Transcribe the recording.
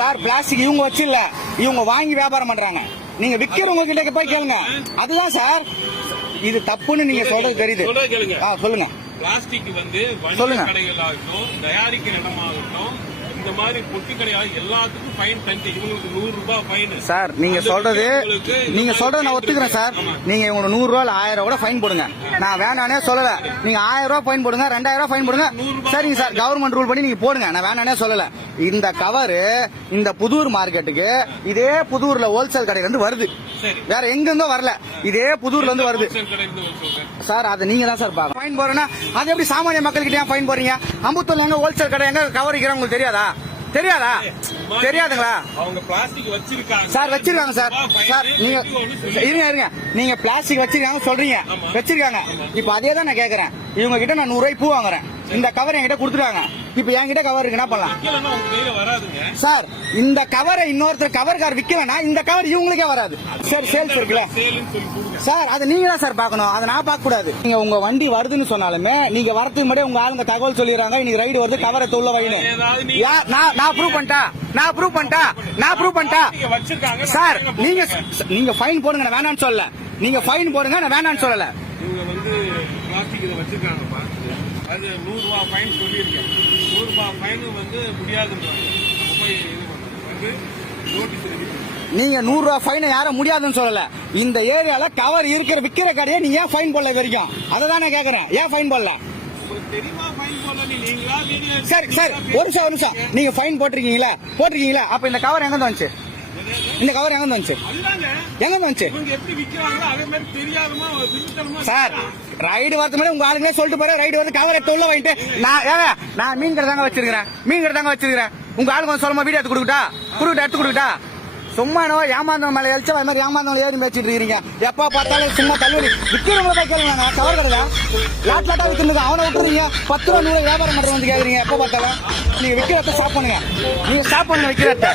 Sir plastic இவங்க வச்சு இல்ல, இவங்க வாங்கி வியாபாரம் பண்றாங்க. நீங்க விக்கிறவங்க கிட்ட போய் கேளுங்க. அதுதான் சார் இது தப்புன்னு நீங்க சொல்றது தெரியுது. சொல்லுங்க. பிளாஸ்டிக் வந்து வணிக கடைகளாகட்டும், தயாரிக்கிற இடமாகட்டும், இந்த மாதிரி பொட்டி கடையாக எல்லாத்துக்கும் ஃபைன் தந்து இவங்களுக்கு 100 ரூபாய் ஃபைன். சார் நீங்க சொல்றது நான் ஒத்துக்கிறேன் சார். நீங்க இவங்களுக்கு 100 ரூபாய் 1000 கூட ஃபைன் போடுங்க. நான் வேணானே சொல்லல. நீங்க 1000 ரூபாய் ஃபைன் போடுங்க, 2000 ரூபாய் ஃபைன் போடுங்க. சரிங்க சார், கவர்மெண்ட் ரூல் படி நீங்க போடுங்க. நான் வேணானே சொல்லல. இந்த கவரு இந்த புதூர் மார்க்கெட்டுக்கு இதே புதூர்ல ஹோல்சேல் கடையில இருந்து வருது. வேற எங்கிருந்தோ வரல, இதே புதூர்ல இருந்து வருது சார். அதை நீங்க தான் சார் பாக்க ஃபைன் போறேன்னா அது எப்படி சாமானிய மக்கள் கிட்ட ஃபைன் போறீங்க? அம்பத்தூர்ல எங்க ஹோல்சேல் கடை எங்க கவர் விற்கிறாங்க உங்களுக்கு தெரியாதா? தெரியாதுங்களா? அவங்க பிளாஸ்டிக் வச்சிருக்காங்க சார். வச்சிருக்காங்க சார். சார் நீங்க இருங்க, நீங்க பிளாஸ்டிக் வச்சிருக்காங்க சொல்றீங்க, வச்சிருக்காங்க. இப்ப அதே தான் நான் கேக்குறேன். இவங்க கிட்ட நான் 100 ரூபாய் பூ வாங்குறேன், இந்த கவர் என்கிட்ட கொடுத்துருக்காங்க. இப்ப என்கிட்ட கவர் இருக்கு, என்ன பண்ணலாம் சார்? இந்த கவரை இன்னொருத்தர் கவர் கார் விக்கலன்னா இந்த கவர் இவங்களுக்கே வராது சார். சேல்ஸ் இருக்குல்ல சார், அது நீங்க தான் சார் பாக்கணும், அதை நான் பார்க்க கூடாது. நீங்க உங்க வண்டி வருதுன்னு சொன்னாலுமே நீங்க வரதுக்கு முன்னாடி உங்க ஆளுங்க தகவல் சொல்லிடுறாங்க, இன்னைக்கு ரைடு வருது, கவரை தொல்ல வைன்னு. நான் ப்ரூவ் பண்ணிட்டா சார். நீங்க ஃபைன் போடுங்க, நான் வேணான்னு சொல்லல. நீங்க ஃபைன் போடுங்க, நான் வேணான்னு சொல்லல. இவங்க வந்து பிளாஸ்டிக் இதை வச்சிருக்காங்கப்பா, அது 100 ரூபாய் ஃபைன் சொல்லியிருக்கேன். 100 ரூபாய் ஃபைன் வந்து முடியாதுன்றாங்க. நம்ம போய் இது வந்து நோட்டீஸ் இருக்கு. நீங்க 100 ரூபாய் ஃபைன் யாரும் முடியாதுன்னு சொல்லல. இந்த ஏரியால கவர் இருக்கிற விக்கிற கடையை நீங்க ஏன் ஃபைன் போடல வரைக்கும்? அதை தான் நான் கேக்குறேன். ஏன் ஃபைன் போடல? சரி சார், ஒரு நிமிஷம். நீங்க ஃபைன் போட்டிருக்கீங்களா? அப்ப இந்த கவர் எங்க வந்துச்சு? இந்த கவர் எங்க வந்துச்சு? சார் ரைடு வரது முன்னாடி உங்க ஆளுங்களே சொல்லிட்டு போற, ரைடு வந்து கவர் எடுத்து உள்ள வாங்கிட்டு நான் மீன் கடை தாங்க வச்சிருக்கிறேன். உங்க ஆளுங்க வந்து சொல்லுமா வீடியோ எடுத்து கொடுக்கட்டா? சும்மா என்னவோ ஏமாந்தவங்க மேல எழுச்சா அது மாதிரி ஏமாந்தவங்க ஏறி பேசிட்டு இருக்கீங்க. எப்ப பார்த்தாலும் சும்மா தள்ளுவடி விக்கிறவங்கள போய் கேளுங்க. கவர் கடை லாட்டா விற்கிறது அவனை விட்டுறீங்க. 10 ரூபா 100 வியாபாரம் பண்றது வந்து கேக்குறீங்க. எப்ப பார்த்தாலும் நீங்க விக்கிறத ஸ்டாப் பண்ணுங்க. விக்கிறத